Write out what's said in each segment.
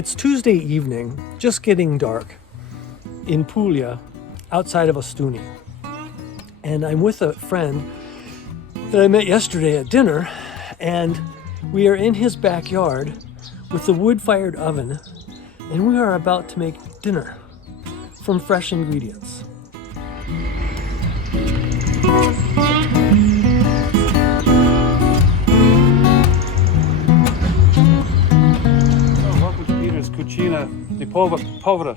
It's Tuesday evening, just getting dark, in Puglia, outside of Ostuni. And I'm with a friend that I met yesterday at dinner, and we are in his backyard with a wood-fired oven, and we are about to make dinner from fresh ingredients. Cucina, povera.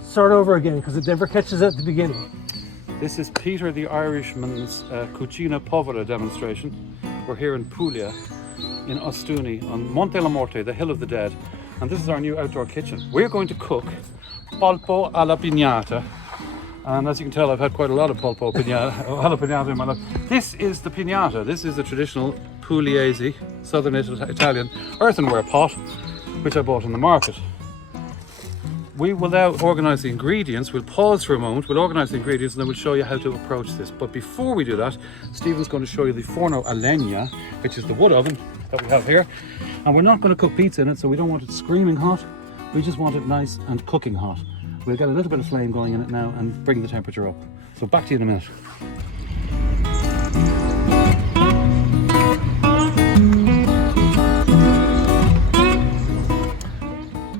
Start over again, because it never catches at the beginning. This is Peter the Irishman's Cucina povera demonstration. We're here in Puglia, in Ostuni, on Monte la Morte, the Hill of the Dead. And this is our new outdoor kitchen. We're going to cook polpo alla pignata. And as you can tell, I've had quite a lot of polpo alla pignata in my life. This is the pignata. This is the traditional Pugliese, southern Italian earthenware pot, which I bought in the market. We will now organise the ingredients. We'll pause for a moment, we'll organise the ingredients, and then we'll show you how to approach this. But before we do that, Stephen's going to show you the forno a legna, which is the wood oven that we have here. And we're not going to cook pizza in it, so we don't want it screaming hot. We just want it nice and cooking hot. We'll get a little bit of flame going in it now and bring the temperature up. So back to you in a minute.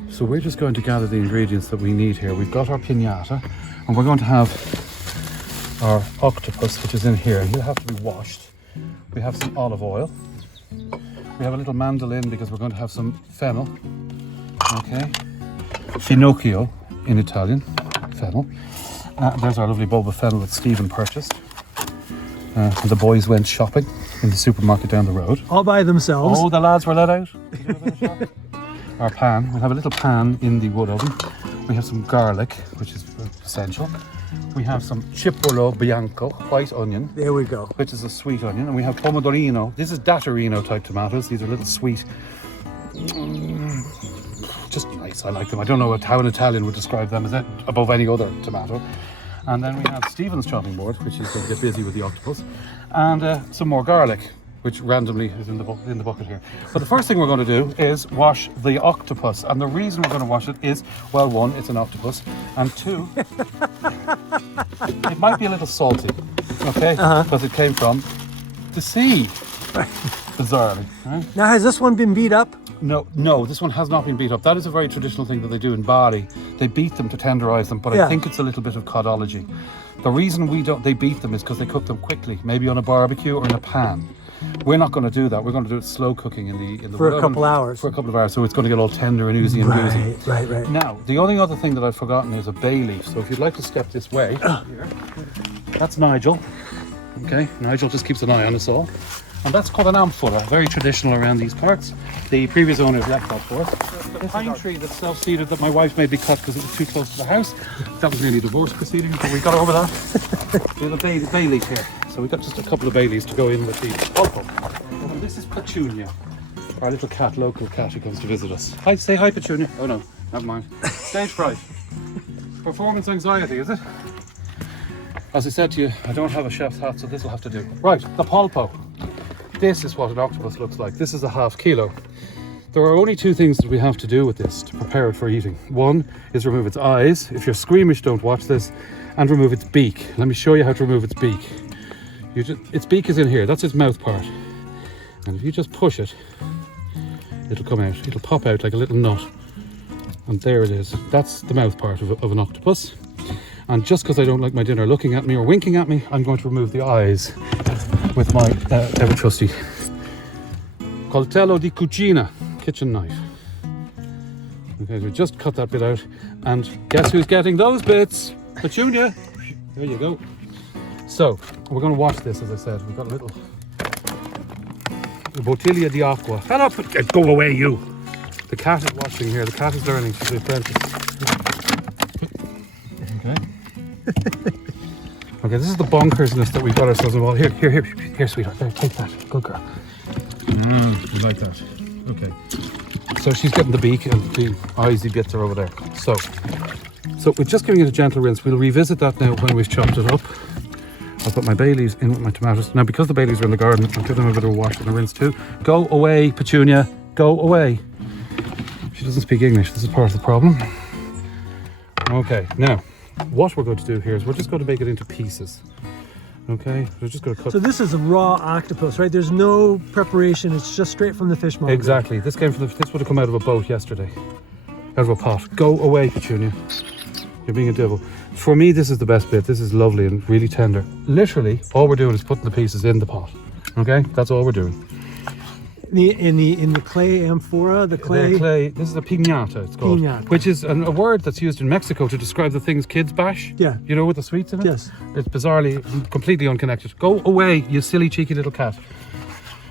So we're just going to gather the ingredients that we need here. We've got our pignata, and we're going to have our octopus, which is in here. He'll have to be washed. We have some olive oil. We have a little mandolin because we're going to have some fennel. Okay. Finocchio in Italian. Fennel. There's our lovely bulb of fennel that Stephen purchased. The boys went shopping in the supermarket down the road. All by themselves. Oh, the lads were let out. Our pan, we'll have a little pan in the wood oven. We have some garlic, which is essential. We have some cipolla bianco, white onion. There we go. Which is a sweet onion. And we have pomodorino. This is datorino type tomatoes. These are little sweet, just nice. I like them. I don't know how an Italian would describe them as above any other tomato. And then we have Stephen's chopping board, which is going to get busy with the octopus. And some more garlic, which randomly is in the bucket here. But the first thing we're going to do is wash the octopus. And the reason we're going to wash it is, well, one, it's an octopus. And two, it might be a little salty, okay? Because it came from the sea, bizarrely. Right? Now, has this one been beat up? No, this one has not been beat up. That is a very traditional thing that they do in Bali. They beat them to tenderize them, but I think it's a little bit of codology. The reason they beat them is because they cook them quickly, maybe on a barbecue or in a pan. We're not going to do that. We're going to do it slow cooking in the for a couple hours. For a couple of hours, so it's going to get all tender and oozy and goozy. Right. Now, the only other thing that I've forgotten is a bay leaf. So if you'd like to step this way, here, that's Nigel. Okay, Nigel just keeps an eye on us all. And that's called an amphora, very traditional around these parts. The previous owners left that for us. The pine tree that's self-seeded that my wife made me cut because it was too close to the house. That was nearly divorce proceedings, but we got over that. We have a bay leaf here. So we've got just a couple of bay leaves to go in with the polpo. And this is Petunia, our little cat, local cat who comes to visit us. Hi, say hi, Petunia. Oh no, never mind. Stage fright. Performance anxiety, is it? As I said to you, I don't have a chef's hat, so this will have to do. Right, the polpo. This is what an octopus looks like. This is a ½ kilo. There are only two things that we have to do with this to prepare it for eating. One is remove its eyes. If you're squeamish, don't watch this. And remove its beak. Let me show you how to remove its beak. Its beak is in here. That's its mouth part. And if you just push it, it'll come out. It'll pop out like a little nut. And there it is. That's the mouth part of an octopus. And just because I don't like my dinner looking at me or winking at me, I'm going to remove the eyes with my ever trusty coltello di cucina, kitchen knife. Okay, so just cut that bit out, and guess who's getting those bits? Petunia. There you go. So we're going to wash this, as I said. We've got a little bottiglia di acqua. Go away, you. The cat is washing here. The cat is learning. She's the apprentice. Okay. Okay, this is the bonkersness that we've got ourselves involved. Here, sweetheart. There, take that. Good girl. You like that? Okay. So she's getting the beak, and the eyesy bits are over there. So we're just giving it a gentle rinse. We'll revisit that now when we've chopped it up. I'll put my bay leaves in with my tomatoes. Now, because the bay leaves are in the garden, I'll give them a bit of a wash and a rinse too. Go away, Petunia. Go away. She doesn't speak English. This is part of the problem. Okay, now what we're going to do here is we're just going to make it into pieces. Okay, we're just going to cut. So this is a raw octopus, right? There's no preparation. It's just straight from the fishmonger. Exactly. This came from this would have come out of a boat yesterday, out of a pot. Go away, Petunia. You're being a devil. For me, this is the best bit. This is lovely and really tender. Literally, all we're doing is putting the pieces in the pot. Okay, that's all we're doing. In the clay amphora, the clay. This is a pignata, it's called, Pignata. which is a word that's used in Mexico to describe the things kids bash. Yeah. You know, with the sweets in it. Yes. It's bizarrely completely unconnected. Go away, you silly cheeky little cat.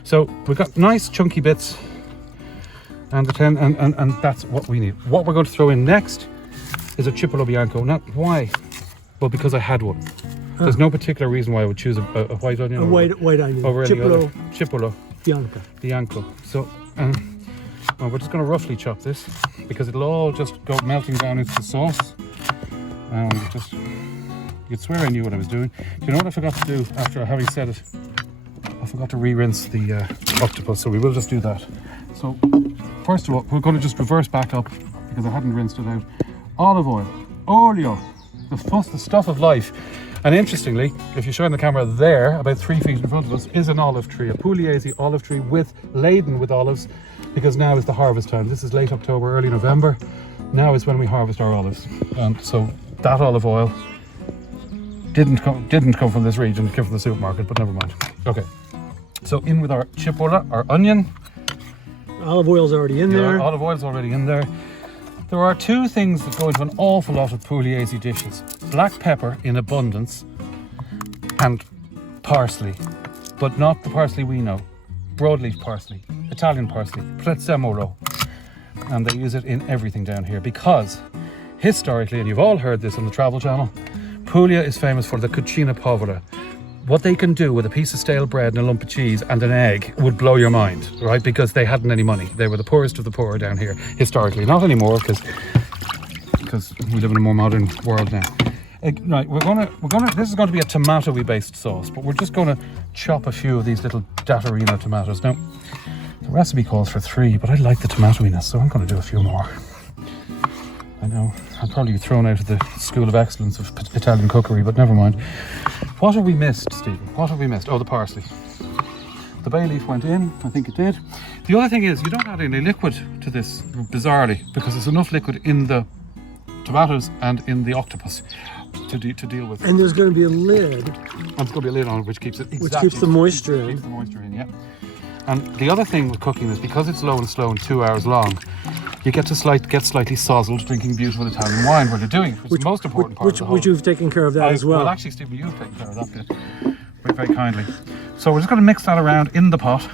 So we've got nice chunky bits, and and that's what we need. What we're going to throw in next is a cipolla bianco. Now, why? Well, because I had one. There's no particular reason why I would choose a white onion. A white onion. Over any other. Cipolla bianco. So, well, we're just going to roughly chop this because it'll all just go melting down into the sauce. You'd swear I knew what I was doing. You know what I forgot to do after having said it? I forgot to re-rinse the octopus, so we will just do that. So, first of all, we're going to just reverse back up because I hadn't rinsed it out. Olive oil, olio, the stuff of life. And interestingly, if you shine the camera there, about 3 feet in front of us, is an olive tree, a Pugliese olive tree laden with olives, because now is the harvest time. This is late October, early November. Now is when we harvest our olives. And so that olive oil didn't come from this region, it came from the supermarket, but never mind. Okay, so in with our cipolla, our onion. Olive oil's already in there. Olive oil's already in there. There are two things that go into an awful lot of Pugliese dishes. Black pepper in abundance and parsley, but not the parsley we know. Broadleaf parsley, Italian parsley, prezzemolo. And they use it in everything down here because historically, and you've all heard this on the Travel Channel, Puglia is famous for the Cucina povera. What they can do with a piece of stale bread and a lump of cheese and an egg would blow your mind, right? Because they hadn't any money. They were the poorest of the poor down here historically. Not anymore, because we live in a more modern world now. Right, this is going to be a tomato-y based sauce, but we're just going to chop a few of these little datarino tomatoes. Now, the recipe calls for 3, but I like the tomato-iness, so I'm going to do a few more. I know, I'll probably be thrown out of the School of Excellence of Italian cookery, but never mind. What have we missed, Stephen? What have we missed? Oh, the parsley. The bay leaf went in, I think it did. The other thing is, you don't add any liquid to this, bizarrely, because there's enough liquid in the tomatoes and in the octopus to deal with. And there's going to be a lid. And there's going to be a lid on it, which keeps it Which keeps the moisture in. Keeps the moisture in, yeah. And the other thing with cooking is because it's low and slow and 2 hours long, you get to get slightly sozzled drinking beautiful Italian wine while you're doing it, which is the most important part of the whole. Which you've taken care of that as well. Well, actually, Stephen, you've taken care of that bit very, very kindly. So we're just going to mix that around in the pot.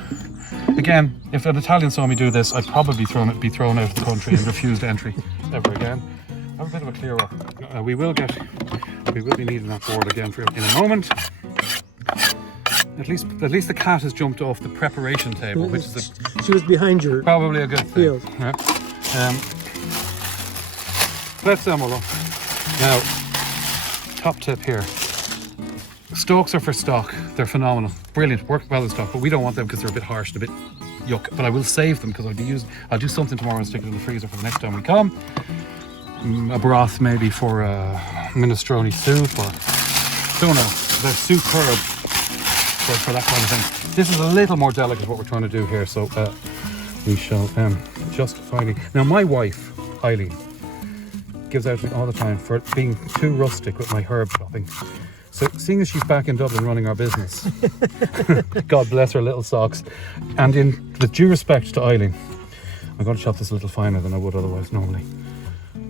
Again, if an Italian saw me do this, I'd probably be thrown out of the country and refused entry ever again. Have a bit of a clear up. We will be needing that board again in a moment. At least the cat has jumped off the preparation table, which is she was behind your probably a good thing. field. Yeah. Prezzemolo. Now, top tip here. Stalks are for stock. They're phenomenal, brilliant, work well in stock. But we don't want them because they're a bit harsh and a bit yuck. But I will save them because I'll do something tomorrow and stick it in the freezer for the next time we come. A broth maybe for minestrone soup, or don't know. They're superb for that kind of thing. This is a little more delicate what we're trying to do here, so we shall just finally. Now my wife Eileen gives out to me all the time for being too rustic with my herb chopping. So seeing as she's back in Dublin running our business, God bless her little socks, and with due respect to Eileen, I'm going to chop this a little finer than I would otherwise normally.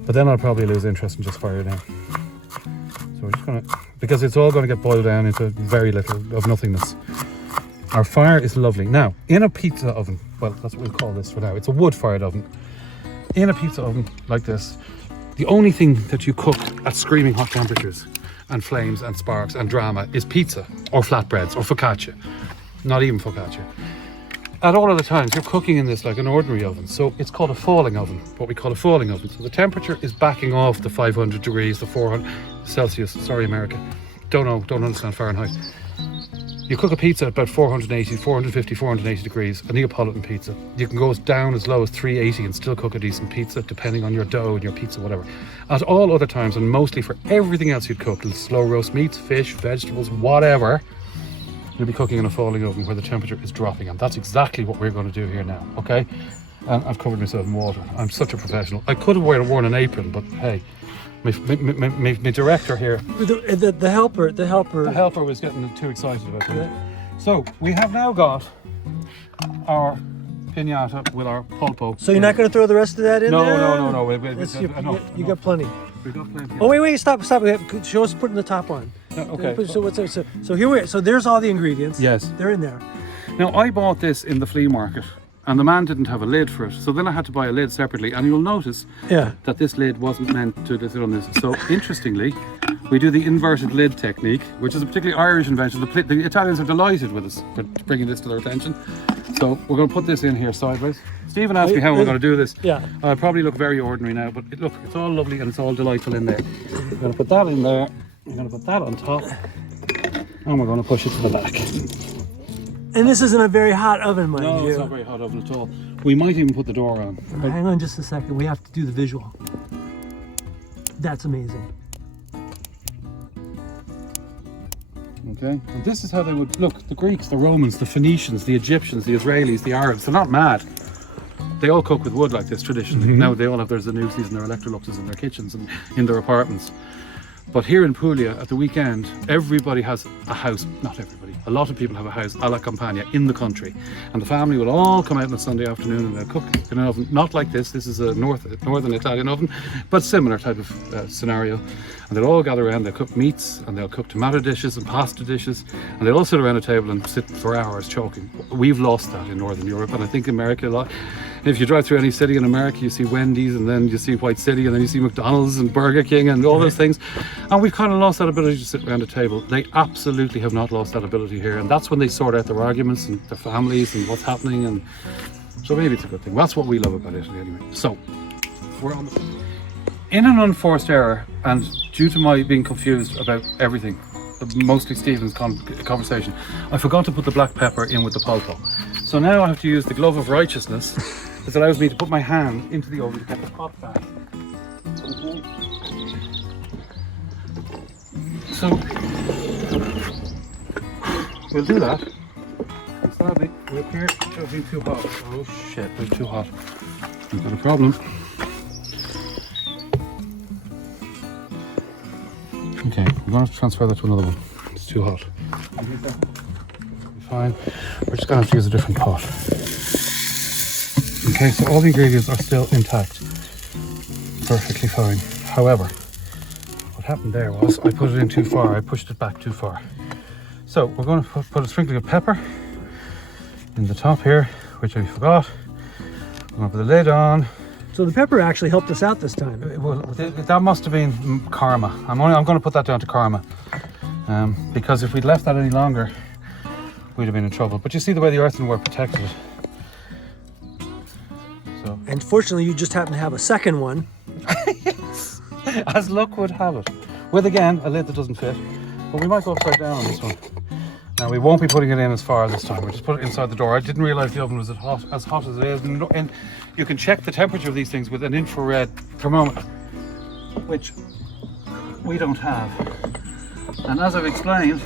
But then I'll probably lose interest and just fire it down. So we're just going to, because it's all going to get boiled down into very little of nothingness. Our fire is lovely. Now, in a pizza oven, well, that's what we'll call this for now. It's a wood-fired oven. In a pizza oven like this, the only thing that you cook at screaming hot temperatures and flames and sparks and drama is pizza or flatbreads or focaccia. Not even focaccia. At all other times, you're cooking in this like an ordinary oven. So it's called a falling oven, what we call a falling oven. So the temperature is backing off the 500 degrees, the 400 Celsius. Sorry, America. Don't understand Fahrenheit. You cook a pizza at about 480, 450, 480 degrees, a Neapolitan pizza. You can go down as low as 380 and still cook a decent pizza, depending on your dough and your pizza, whatever. At all other times, and mostly for everything else you'd cook, slow roast meats, fish, vegetables, whatever, you'll be cooking in a falling oven where the temperature is dropping. And that's exactly what we're going to do here now, okay? I've covered myself in water. I'm such a professional. I could have worn an apron, but hey, my director here, The helper was getting too excited about it. So we have now got our pignata with our polpo. So you're not going to throw the rest of that in there? No. You got plenty. We've got plenty. Oh wait, stop! Show us putting the top on. Okay. So here we are. So there's all the ingredients. Yes. They're in there. Now I bought this in the flea market, and the man didn't have a lid for it, so then I had to buy a lid separately. And you'll notice that this lid wasn't meant to sit on this. So interestingly, we do the inverted lid technique, which is a particularly Irish invention. The Italians are delighted with us for bringing this to their attention. So we're going to put this in here sideways. Stephen asked me how we're going to do this. Yeah. I probably look very ordinary now, but look, it's all lovely and it's all delightful in there. We're going to put that in there. We're going to put that on top, and we're going to push it to the back. And this isn't a very hot oven, mind you. No, it's not very hot oven at all. We might even put the door on. Hang on just a second. We have to do the visual. That's amazing. Okay, and this is how they would look. The Greeks, the Romans, the Phoenicians, the Egyptians, the Israelis, the Arabs, they're not mad. They all cook with wood like this traditionally. Now they all have their Zanussis and their Electroluxes in their kitchens and in their apartments. But here in Puglia, at the weekend, everybody has a house. Not everybody. A lot of people have a house alla campagna in the country. And the family will all come out on a Sunday afternoon and they'll cook in an oven. Not like this. This is a northern Italian oven, but similar type of scenario. And they'll all gather around, they'll cook meats, and they'll cook tomato dishes and pasta dishes, and they'll all sit around a table and sit for hours choking. We've lost that in Northern Europe, and I think America a lot. If you drive through any city in America, you see Wendy's, and then you see White City, and then you see McDonald's and Burger King and all those things. And we've kind of lost that ability to sit around a table. They absolutely have not lost that ability here, and that's when they sort out their arguments and their families and what's happening, and so maybe it's a good thing. That's what we love about Italy anyway. So, we're on the... In an unforced error, and due to my being confused about everything, mostly Stephen's conversation, I forgot to put the black pepper in with the polpo. So now I have to use the glove of righteousness. This allows me to put my hand into the oven to get the pot back. Okay. So we'll do that. And sadly, we appear to have been too hot. Oh shit, we're too hot. We've got a problem. Okay, we're going to transfer that to another one. It's too hot. Fine. We're just going to have to use a different pot. Okay, so all the ingredients are still intact. Perfectly fine. However, what happened there was I put it in too far. I pushed it back too far. So we're going to put a sprinkling of pepper in the top here, which I forgot. We're going to put the lid on. So the pepper actually helped us out this time. Well, that must have been karma. I'm going to put that down to karma, because if we'd left that any longer, we'd have been in trouble. But you see the way the earthenware protected it. So, and fortunately, you just happen to have a second one. yes, as luck would have it, with again a lid that doesn't fit. But we might go upside down on this one. Now we won't be putting it in as far this time. We'll just put it inside the door. I didn't realise the oven was as hot as it is. And you can check the temperature of these things with an infrared thermometer, which we don't have. And as I've explained,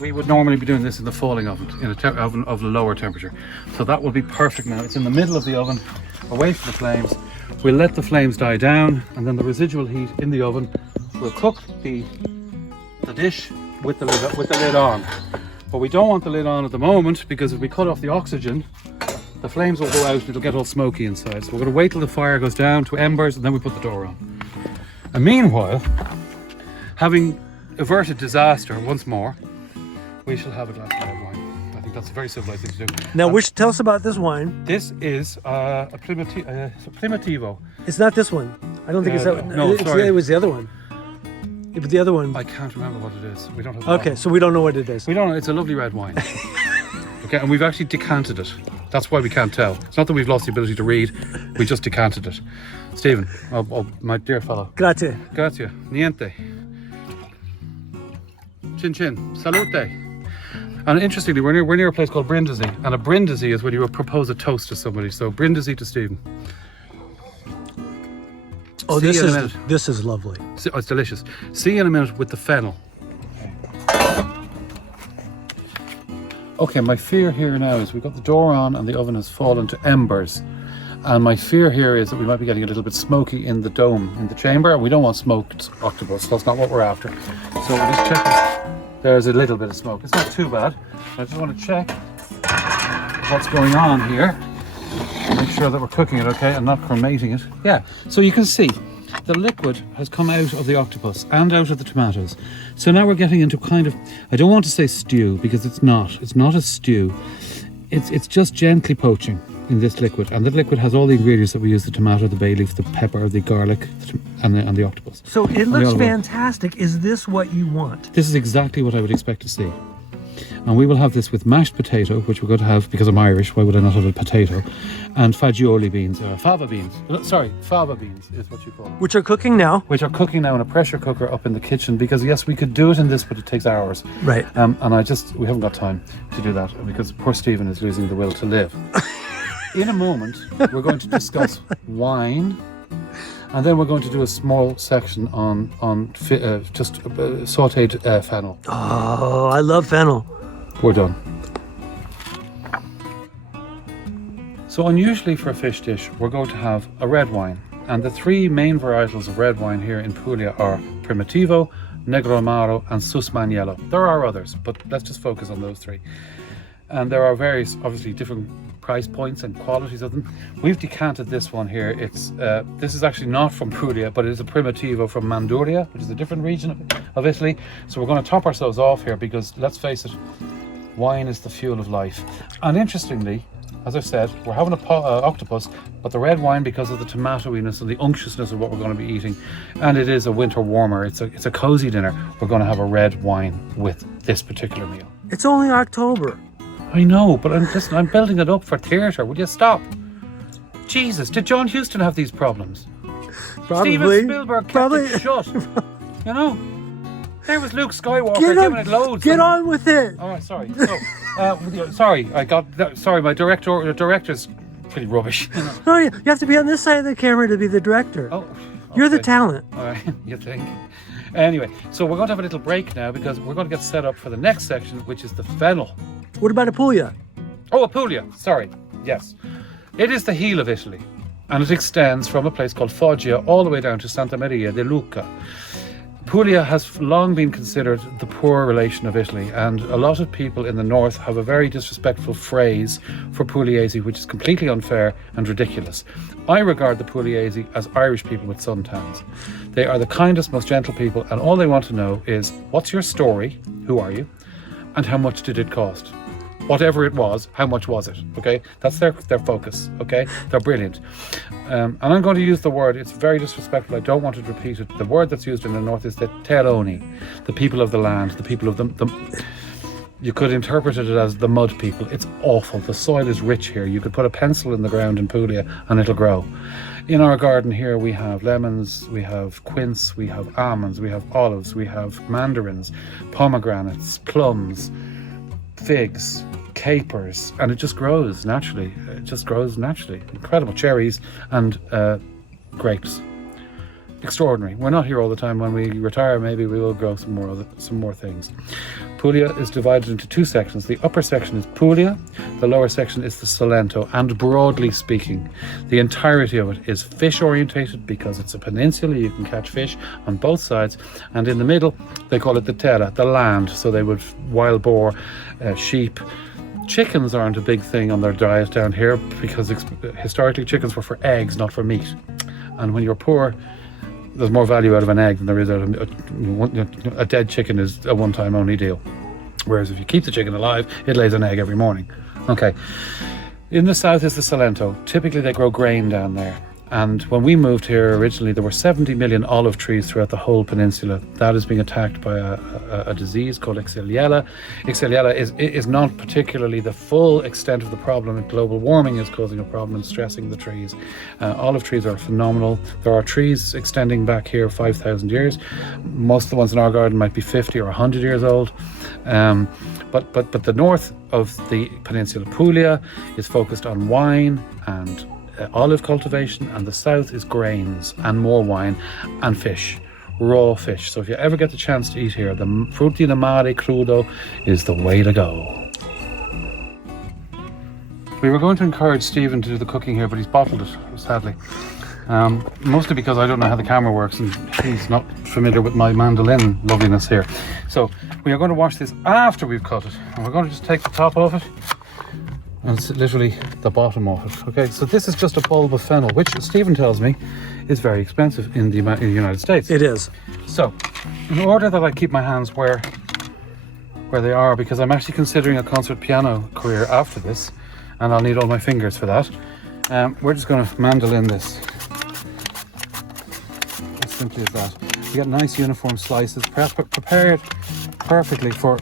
we would normally be doing this in the falling oven, in a oven of a lower temperature. So that will be perfect now. It's in the middle of the oven, away from the flames. We'll let the flames die down, and then the residual heat in the oven will cook the dish with the lid on. But we don't want the lid on at the moment, because if we cut off the oxygen, the flames will go out and it'll get all smoky inside. So we're going to wait till the fire goes down to embers, and then we put the door on. And meanwhile, having averted disaster once more, we shall have a glass of red wine. I think that's a very civilized thing to do. Now, tell us about this wine. This is a Primitivo. It's not this one. I don't think it's that one. No, sorry. It was the other one. It was the other one. I can't remember what it is. We don't have. Okay, so we don't know what it is. We don't know. It's a lovely red wine. Okay, and we've actually decanted it. That's why we can't tell. It's not that we've lost the ability to read. We just decanted it. Stephen, my dear fellow. Grazie. Grazie. Niente. Chin chin. Salute. And interestingly, we're near a place called Brindisi, and a Brindisi is when you propose a toast to somebody. So Brindisi to Stephen. Oh, See you in a minute. this is lovely. Oh, it's delicious. See you in a minute with the fennel. Okay, my fear here now is we've got the door on and the oven has fallen to embers. And my fear here is that we might be getting a little bit smoky in the dome, in the chamber. We don't want smoked octopus, that's not what we're after. So we'll just check this. There's a little bit of smoke. It's not too bad. I just want to check what's going on here. Make sure that we're cooking it okay and not cremating it. Yeah, so you can see the liquid has come out of the octopus and out of the tomatoes. So now we're getting into kind of, I don't want to say stew because it's not a stew. It's just gently poaching in this liquid, and the liquid has all the ingredients that we use: the tomato, the bay leaf, the pepper, the garlic, and the octopus. So it looks fantastic. Is this what you want? This is exactly what I would expect to see. And we will have this with mashed potato, which we're going to have, because I'm Irish, why would I not have a potato? And fagioli beans, fava beans. Sorry, fava beans is what you call them. Which are cooking now. Which are cooking now in a pressure cooker up in the kitchen, because yes, we could do it in this, but it takes hours. Right. And we haven't got time to do that, because poor Stephen is losing the will to live. In a moment, we're going to discuss wine, and then we're going to do a small section on sautéed fennel. Oh, I love fennel. We're done. So unusually for a fish dish, we're going to have a red wine. And the three main varietals of red wine here in Puglia are Primitivo, Negro Amaro, and Susmaniello. There are others, but let's just focus on those three. And there are various, obviously, different price points and qualities of them. We've decanted this one here. This is actually not from Puglia, but it is a Primitivo from Manduria, which is a different region of Italy. So we're going to top ourselves off here because, let's face it, wine is the fuel of life. And interestingly, as I've said, we're having an octopus, but the red wine because of the tomatoiness and the unctuousness of what we're going to be eating. And it is a winter warmer. It's a cozy dinner. We're going to have a red wine with this particular meal. It's only October. I know, but I'm building it up for theatre. Would you stop? Jesus, did John Huston have these problems? Probably. Steven Spielberg kept it shut. You know? There was Luke Skywalker giving it loads. Get on with it. Oh, sorry. So, sorry, my director's pretty rubbish. You know? No, you have to be on this side of the camera to be the director. Oh, okay. You're the talent. All right, you think? Anyway, so we're going to have a little break now because we're going to get set up for the next section, which is the fennel. What about a Puglia? Oh, a Puglia. Sorry. Yes. It is the heel of Italy, and it extends from a place called Foggia all the way down to Santa Maria de Lucca. Puglia has long been considered the poor relation of Italy, and a lot of people in the north have a very disrespectful phrase for Pugliese, which is completely unfair and ridiculous. I regard the Pugliese as Irish people with suntans. They are the kindest, most gentle people, and all they want to know is, what's your story, who are you, and how much did it cost? Whatever it was, how much was it? Okay, that's their focus. Okay, they're brilliant. And I'm going to use the word. It's very disrespectful. I don't want to repeat it. The word that's used in the north is the teroni, the people of the land, the people of the. You could interpret it as the mud people. It's awful. The soil is rich here. You could put a pencil in the ground in Puglia and it'll grow. In our garden here, we have lemons, we have quince, we have almonds, we have olives, we have mandarins, pomegranates, plums, figs, capers, and it just grows naturally. Incredible cherries and grapes. Extraordinary. We're not here all the time. When we retire, maybe we will grow some more things. Puglia is divided into two sections. The upper section is Puglia, the lower section is the Salento, and broadly speaking, the entirety of it is fish orientated because it's a peninsula. You can catch fish on both sides, and in the middle they call it the terra, the land. So they would wild boar, sheep. Chickens aren't a big thing on their diet down here because historically chickens were for eggs, not for meat. And when you're poor, there's more value out of an egg than there is out of a dead chicken is a one-time only deal. Whereas if you keep the chicken alive, it lays an egg every morning. Okay. In the south is the Salento. Typically they grow grain down there. And when we moved here originally, there were 70 million olive trees throughout the whole peninsula. That is being attacked by a disease called Xylella. Xylella is not particularly the full extent of the problem. Global warming is causing a problem and stressing the trees. Olive trees are phenomenal. There are trees extending back here 5,000 years. Most of the ones in our garden might be 50 or 100 years old. But the north of the peninsula, Puglia, is focused on wine and olive cultivation, and the south is grains and more wine and fish, raw fish. So if you ever get the chance to eat here, the frutti di mare crudo is the way to go. We were going to encourage Stephen to do the cooking here, but he's bottled it, sadly. Mostly because I don't know how the camera works and he's not familiar with my mandolin loveliness here. So we are going to wash this after we've cut it, and we're going to just take the top off it. And it's literally the bottom of it. Okay, so this is just a bulb of fennel, which Stephen tells me is very expensive in the United States. It is. So, in order that I keep my hands where they are, because I'm actually considering a concert piano career after this, and I'll need all my fingers for that, we're just going to mandolin this. As simply as that. You get nice uniform slices, prepared perfectly for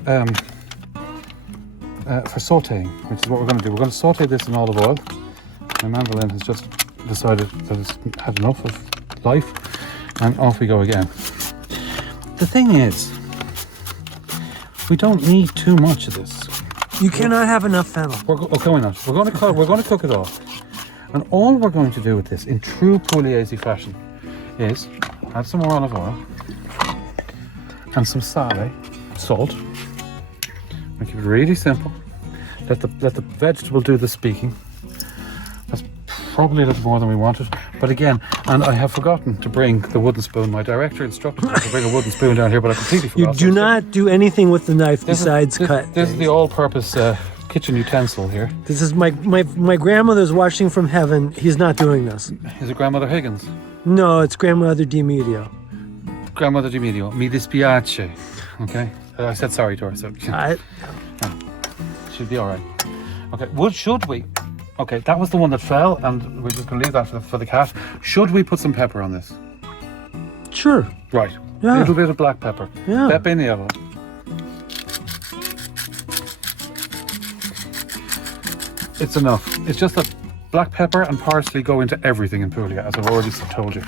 sauteing, which is what we're going to do. We're going to saute this in olive oil. My mandolin has just decided that it's had enough of life, and off we go again. The thing is, we don't need too much of this. You cannot have enough fennel. Okay, why not? We're going to cook it all, and all we're going to do with this, in true Pugliese fashion, is add some more olive oil and some salt. Make it really simple. Let the vegetable do the speaking. That's probably a little more than we wanted. But again, and I have forgotten to bring the wooden spoon. My director instructed me to bring a wooden spoon down here, but I completely forgot. You do not do anything with the knife besides cut. This is the all-purpose kitchen utensil here. This is my grandmother's washing from heaven. He's not doing this. Is it Grandmother Higgins? No, it's Grandmother Di Medio. Grandmother Di Medio. Mi dispiace. Okay? I said sorry to her, so she'll be all right. Okay, should we? Okay, that was the one that fell, and we're just going to leave that for the cat. Should we put some pepper on this? Sure. Right. Yeah. A little bit of black pepper. Yeah. Pepe nero. It's enough. It's just that black pepper and parsley go into everything in Puglia, as I've already told you.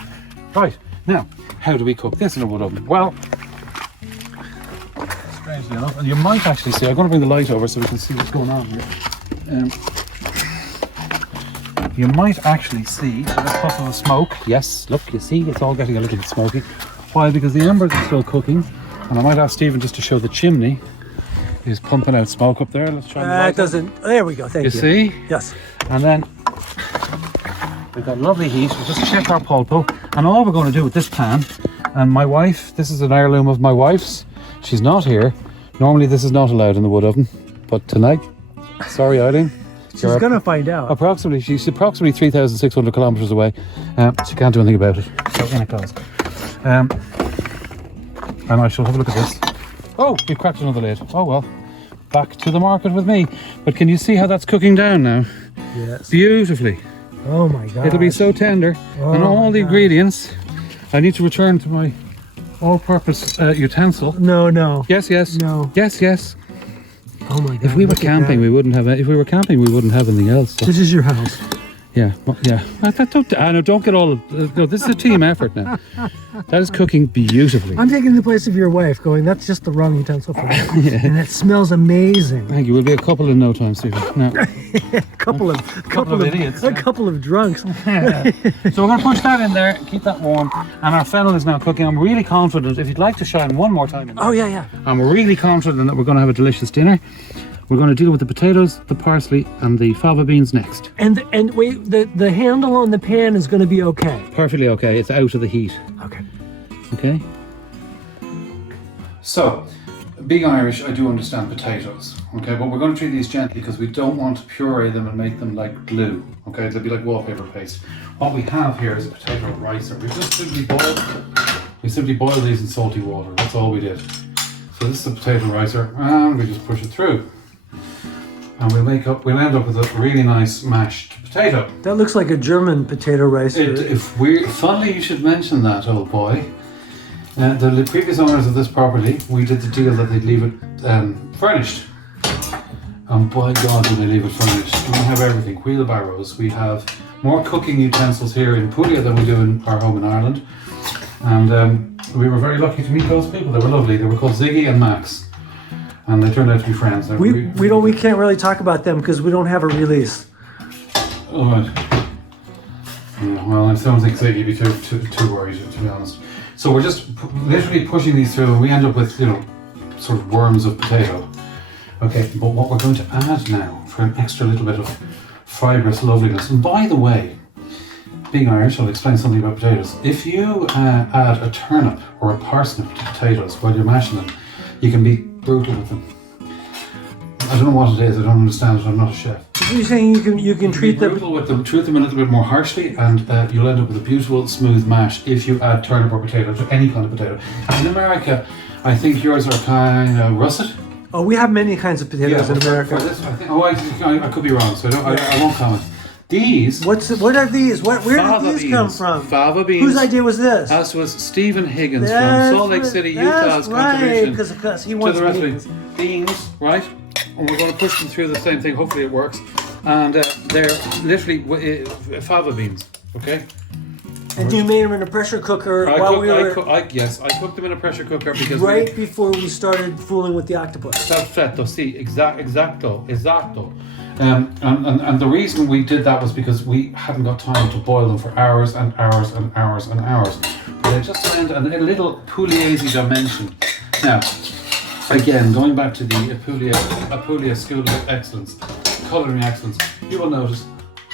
Right. Now, how do we cook this in a wood oven? Well, strangely enough, and you might actually see, I'm going to bring the light over so we can see what's going on here. You might actually see a puff of the smoke. Yes, look, you see, it's all getting a little bit smoky. Why? Because the embers are still cooking, and I might ask Stephen just to show the chimney is pumping out smoke up there. Let's try It doesn't. There we go. Thank you. You see? Yes. And then we've got lovely heat. We'll just check our polpo, and all we're going to do with this pan, and my wife, this is an heirloom of my wife's. She's not here. Normally this is not allowed in the wood oven, but tonight, sorry Eileen. She's going to find out. She's approximately 3,600 kilometers away. She can't do anything about it. So in it goes. And I shall have a look at this. Oh, we've cracked another lid. Oh well. Back to the market with me. But can you see how that's cooking down now? Yes. Beautifully. Oh my God. It'll be so tender. And all the ingredients. I need to return to my all-purpose utensil. No. Yes. No. Yes. Oh my God. If we were camping, we wouldn't have. If we were camping, we wouldn't have anything else. So. This is your house. Yeah. Don't get all of. No, this is a team effort now. That is cooking beautifully. I'm taking the place of your wife, going, that's just the wrong utensil for that. Yeah. And it smells amazing. Thank you. We'll be a couple in no time, Stephen. No. a couple of idiots. A couple of drunks. So we're going to push that in there, keep that warm, and our fennel is now cooking. I'm really confident. If you'd like to shine one more time in there, Oh yeah. I'm really confident that we're going to have a delicious dinner. We're going to deal with the potatoes, the parsley, and the fava beans next. And wait, the handle on the pan is going to be okay. Perfectly okay. It's out of the heat. Okay. So, being Irish, I do understand potatoes. Okay, but we're going to treat these gently because we don't want to puree them and make them like glue. Okay, they'll be like wallpaper paste. What we have here is a potato ricer. We just simply boiled these in salty water. That's all we did. So this is the potato ricer, and we just push it through. and we'll end up with a really nice mashed potato. That looks like a German potato rice. Funnily you should mention that, old boy. The previous owners of this property, we did the deal that they'd leave it furnished. And by God, did they leave it furnished. We have everything, wheelbarrows. We have more cooking utensils here in Puglia than we do in our home in Ireland. And we were very lucky to meet those people. They were lovely. They were called Ziggy and Max. And they turned out to be friends. We can't really talk about them because we don't have a release. Oh, right. Yeah, well, I don't think Ziggy would be too worried, to be honest. So we're just literally pushing these through, and we end up with, sort of worms of potato. Okay, but what we're going to add now for an extra little bit of fibrous loveliness. And by the way, being Irish, I'll explain something about potatoes. If you add a turnip or a parsnip to potatoes while you're mashing them, you can be brutal with them. I don't know what it is. I don't understand it. I'm not a chef. You're saying you can treat them brutal with them, treat them a little bit more harshly, and you'll end up with a beautiful smooth mash if you add turnip or potato to any kind of potato. In America, I think yours are kind of russet. Oh, we have many kinds of potatoes in America. For this, I think, I could be wrong, so I won't comment. These. What are these? Where did these come from? Fava beans. Whose idea was this? This was Stephen Higgins from Salt Lake City, Utah's contribution because he to wants the recipe. Beans, right? And we're going to push them through the same thing. Hopefully it works. And they're literally fava beans. Okay. And you made them in a pressure cooker I cooked them in a pressure cooker because before we started fooling with the octopus. Perfetto, sì, esatto. And the reason we did that was because we hadn't got time to boil them for hours and hours and hours and hours. They just lend a little Pugliese dimension. Now, again, going back to the Puglia School of Excellence, Culinary Excellence, you will notice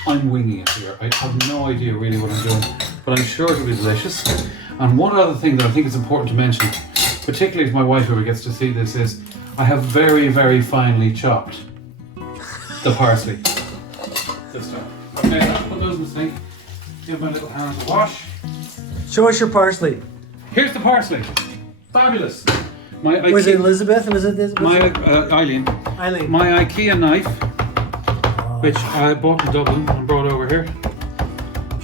I'm winging it here. I have no idea really what I'm doing, but I'm sure it'll be delicious. And one other thing that I think is important to mention, particularly if my wife ever gets to see this, is I have very, very finely chopped the parsley. This time. Okay, I'll put those in the sink. Give my little hands a wash. Show us your parsley. Here's the parsley. Fabulous. Was it Elizabeth? Was it this? Eileen. Eileen. My IKEA knife, which I bought in Dublin and brought over here.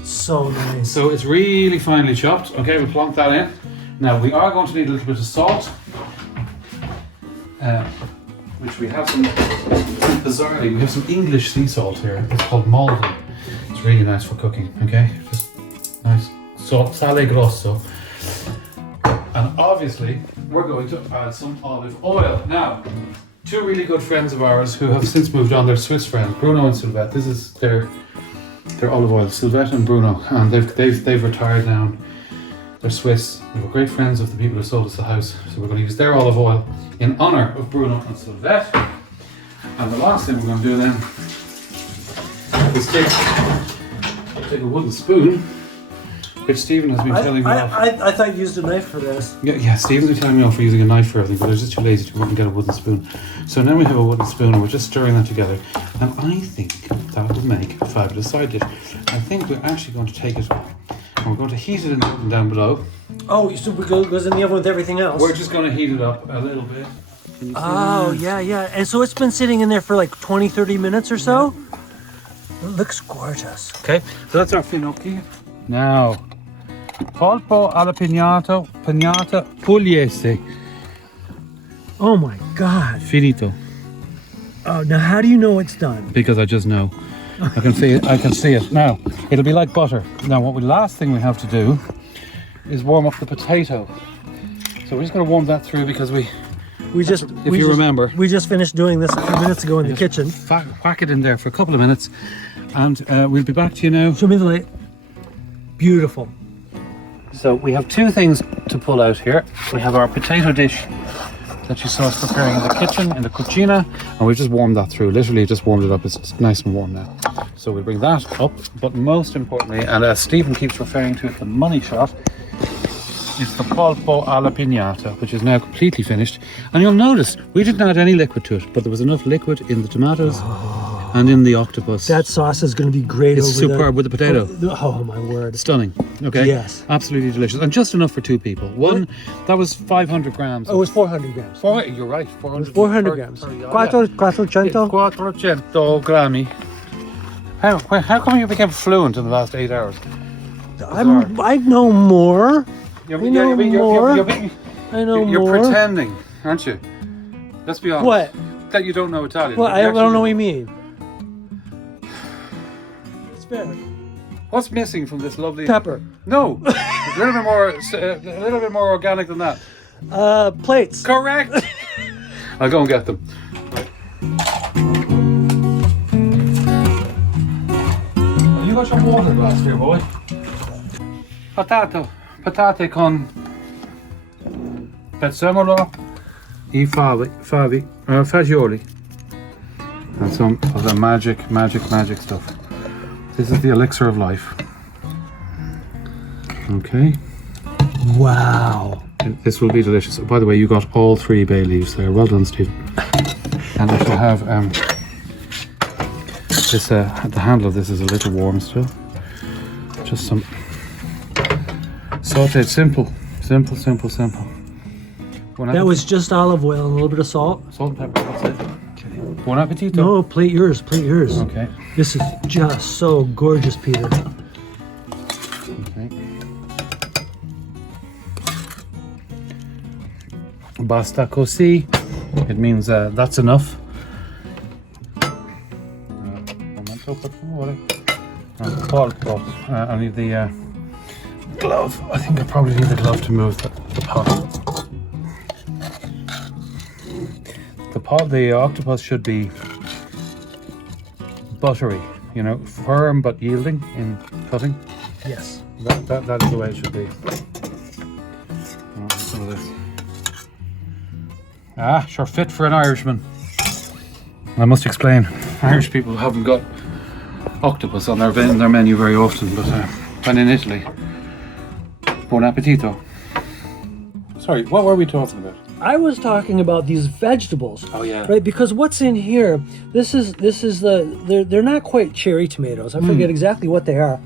So nice. So it's really finely chopped. Okay, we'll plonk that in. Now we are going to need a little bit of salt, which we have some, bizarrely, we have some English sea salt here. It's called Malden. It's really nice for cooking, okay? Just nice salt, sale grosso. And obviously, we're going to add some olive oil. Now, two really good friends of ours who have since moved on, they're Swiss friends, Bruno and Sylvette. This is their olive oil, Sylvette and Bruno, and they've retired now. They're Swiss. They were great friends of the people who sold us the house, so we're going to use their olive oil in honour of Bruno and Sylvette. And the last thing we're going to do then is take a wooden spoon, which Stephen has been telling me off. I thought you used a knife for this. Yeah, Stephen's been telling me off for using a knife for everything, but I was just too lazy to go and get a wooden spoon. So now we have a wooden spoon and we're just stirring that together. And I think that will make a fabulous side dish. I think we're actually going to take it and we're going to heat it in the oven down below. Oh, so it goes in the oven with everything else? We're just going to heat it up a little bit. Oh, yeah. And so it's been sitting in there for like 20, 30 minutes or so? It looks gorgeous. Okay, so that's our finocchi. Now, Polpo alla pignata pugliese. Oh my God. Finito. Oh, now how do you know it's done? Because I just know. I can see it. Now, it'll be like butter. Now, last thing we have to do is warm up the potato. So we're just going to warm that through because we just finished doing this a few minutes ago in the kitchen. Whack it in there for a couple of minutes and we'll be back to you now. Show me the light. Beautiful. So we have two things to pull out here. We have our potato dish that you saw us preparing in the kitchen, in the Cucina, and we've just warmed that through. Literally just warmed it up. It's nice and warm now. So we bring that up, but most importantly, and as Stephen keeps referring to it, the money shot, is the Polpo alla pignata, which is now completely finished. And you'll notice we didn't add any liquid to it, but there was enough liquid in the tomatoes and in the octopus. That sauce is going to be great It's over superb with the potato. Oh my word. Stunning. Okay. Yes. Absolutely delicious, and just enough for 2 people. One, that was 500 grams. Oh, it was 400 grams. You're right. 400. 400 grams. 400. 400 grammi. How come you became fluent in the last 8 hours? I know more. I know more. You're pretending, aren't you? Let's be honest. What? That you don't know Italian. Well, I don't know what you mean. It's fair. What's missing from this lovely Pepper. No, a little bit more organic than that. Plates. Correct. I'll go and get them. You got your water glass here, boy. Patate con prezzemolo e fagioli. And some of the magic stuff. This is the elixir of life. Okay. Wow. And this will be delicious. By the way, you got all 3 bay leaves there. Well done, Stephen. And I shall have this. The handle of this is a little warm still. Just some sauteed, simple. That was just olive oil and a little bit of salt. Salt and pepper. That's it. Okay. Buon appetito. No, plate yours. Okay. This is just so gorgeous, Peter. Okay. Basta così. It means that's enough. Momento, per favore. Polpo. I need the glove. I think I probably need the glove to move the pot. The octopus should be buttery, firm but yielding in cutting. Yes. That is the way it should be. Some of this. Sure fit for an Irishman. I must explain, Irish people haven't got octopus on their menu very often, but when in Italy, buon appetito. Sorry, what were we talking about? I was talking about these vegetables. Oh yeah. Right, because what's in here? This is they're not quite cherry tomatoes. I forget exactly what they are.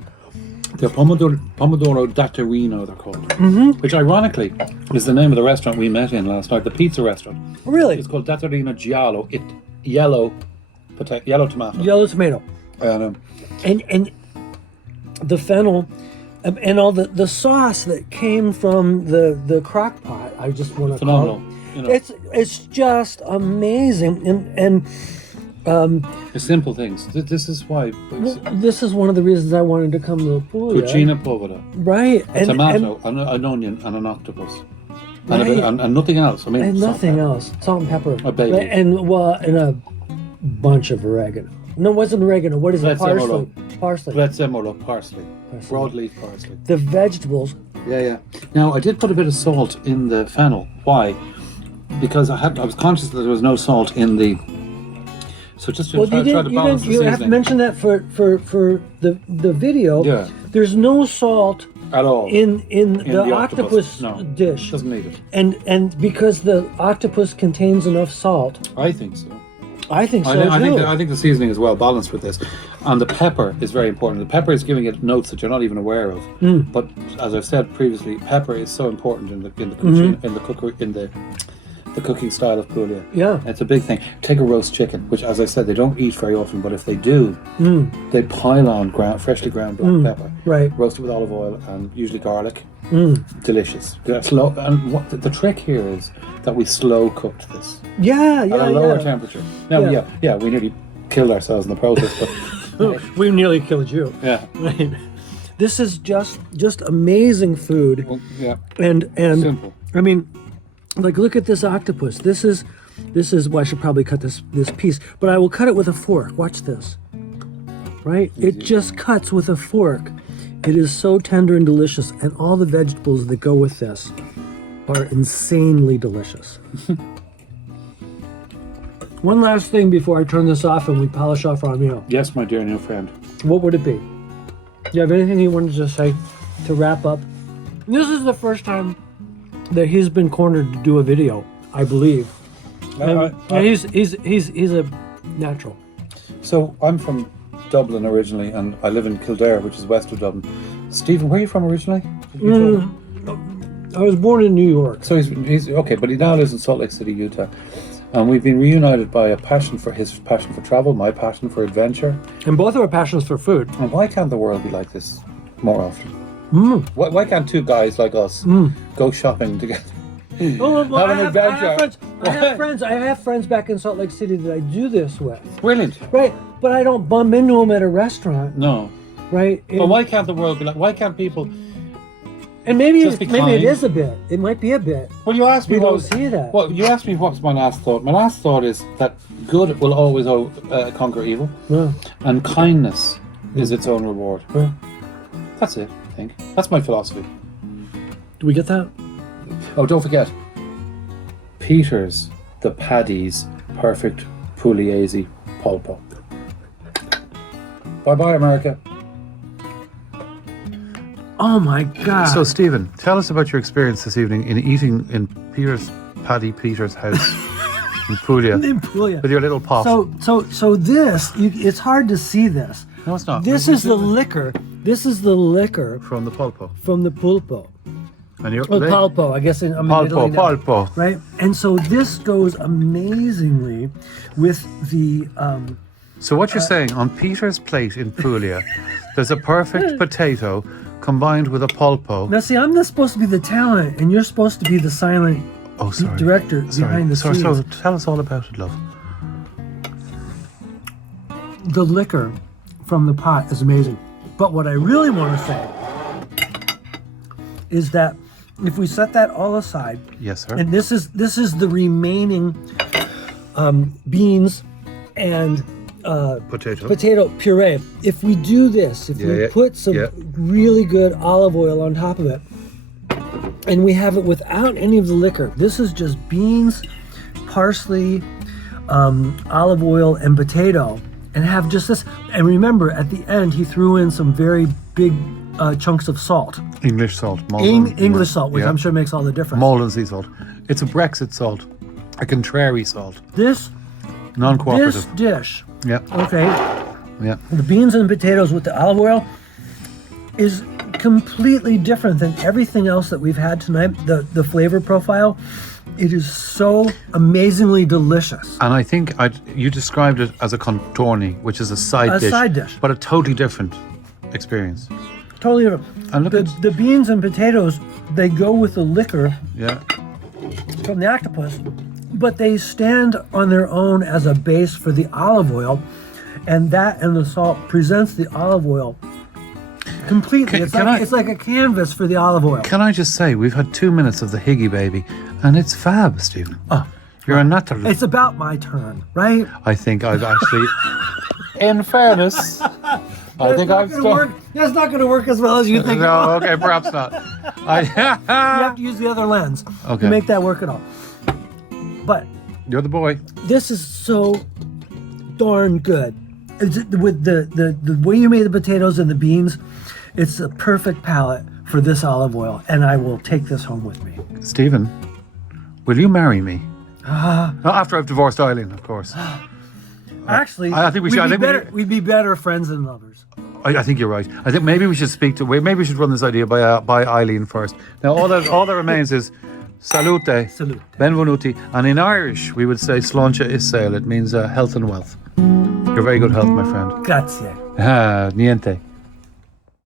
They're pomodoro datterino, they're called. Which ironically is the name of the restaurant we met in last night, the pizza restaurant. Really? It's called datterino giallo. Yellow tomato. Yellow tomato. And the fennel and all the sauce that came from the crock pot. I just want to phenomenal. Call it. It's just amazing and the simple things. This is why. This is one of the reasons I wanted to come to Puglia. Cucina, povera. Right. A tomato, an onion, and an octopus. Right. And nothing else. I mean, and nothing else. Salt and pepper. A bay leaf. And a bunch of oregano. No, it wasn't oregano. What is it? Parsley. Prezzemolo, parsley. Broadleaf parsley. The vegetables. Yeah. Now, I did put a bit of salt in the fennel. Why? Because I was conscious that there was no salt in the. So just to try to balance the seasoning. You have to mention that for the video. Yeah. There's no salt at all in the octopus dish. Doesn't need it. And because the octopus contains enough salt. I think so. I think so I too. think the seasoning is well balanced with this, and the pepper is very important. The pepper is giving it notes that you're not even aware of. But as I've said previously, pepper is so important in the cooking style of Puglia. Yeah, it's a big thing. Take a roast chicken, which, as I said, they don't eat very often, but if they do, they pile on freshly ground black pepper. Right. Roasted with olive oil and usually garlic. Delicious. Slow. And what the trick here is that we slow cooked this. Yeah. At a lower temperature. Now, we nearly killed ourselves in the process, but we nearly killed you. Yeah. Right. This is just amazing food. Well, yeah. And simple. I mean, like, look at this octopus. This is. Well, I should probably cut this piece, but I will cut it with a fork. Watch this. Right? Easy. It just cuts with a fork. It is so tender and delicious, and all the vegetables that go with this are insanely delicious. One last thing before I turn this off and we polish off our meal. Yes, my dear new friend. What would it be? Do you have anything you wanted to say to wrap up? This is the first time that he's been cornered to do a video, I believe. And he's a natural. So I'm from Dublin originally, and I live in Kildare, which is west of Dublin. Stephen, where are you from originally? I was born in New York. So he's okay, but he now lives in Salt Lake City, Utah. And we've been reunited by his passion for travel, my passion for adventure. And both of our passions for food. And why can't the world be like this more often? Why can't two guys like us go shopping together? Oh, well, Have an adventure. I have friends back in Salt Lake City that I do this with. Brilliant. Right, but I don't bump into them at a restaurant. No. Right. But why can't the world be like? Why can't people? And maybe Just be maybe it kind. is a bit. It might be a bit. Well, you asked me. We don't see that. Well, you asked me what's my last thought. My last thought is that good will always conquer evil, Yeah. and kindness is its own reward. Yeah. That's it. I think that's my philosophy. Do we get that? Oh, don't forget, Peter's the Paddy's perfect pugliese polpo. Bye bye, America. Oh my God. So, Stephen, tell us about your experience this evening in eating in Paddy Peter's house in Puglia in Puglia. with your little pot. So this, it's hard to see this. No, it's not. This is the liquor. This is the liquor from the polpo. from the pulpo. And you're Polpo, I guess I'm in Italy now. polpo. Right? And so this goes amazingly with the... So what you're saying, on Peter's plate in Puglia, there's a perfect potato combined with a polpo. Now see, I'm not supposed to be the talent, and you're supposed to be the silent director behind the scenes. So tell us all about it, love. The liquor from the pot is amazing. But what I really want to say is that if we set that all aside, Yes, sir. and this is the remaining beans and potato puree. If we do this, if we put some really good olive oil on top of it, and we have it without any of the liquor, this is just beans, parsley, olive oil, and potato, and have just this. And remember, at the end, he threw in some very big chunks of salt. English salt. English salt, which I'm sure makes all the difference. Molten sea salt. It's a Brexit salt. A contrary salt. This Non-cooperative. dish, Yeah. okay, Yeah. the beans and potatoes with the olive oil is completely different than everything else that we've had tonight. The flavor profile, it is so amazingly delicious. And I think you described it as a contorno, which is a side dish. But a totally different experience. Totally different. And look at The beans and potatoes, they go with the liquor from the octopus, but they stand on their own as a base for the olive oil, and that and the salt presents the olive oil completely. It's like a canvas for the olive oil. Can I just say, we've had 2 minutes of the Higgy baby, and it's fab, Stephen. Oh, you're a natural. It's about my turn, right? I think I've actually, in fairness, I think I've still... That's not going to work as well as you think. No, okay, perhaps not. You have to use the other lens to make that work at all. But you're the boy. This is so darn good. With the way you made the potatoes and the beans, it's a perfect palette for this olive oil, and I will take this home with me. Stephen, will you marry me? After I've divorced Eileen, of course. Actually, I think we should. We'd be better friends than lovers. I think you're right. I think maybe we should maybe we should run this idea by Eileen first. Now all that remains is salute, benvenuti, and in Irish we would say sláinte is sale. It means health and wealth. Your very good health, my friend. Grazie. Niente.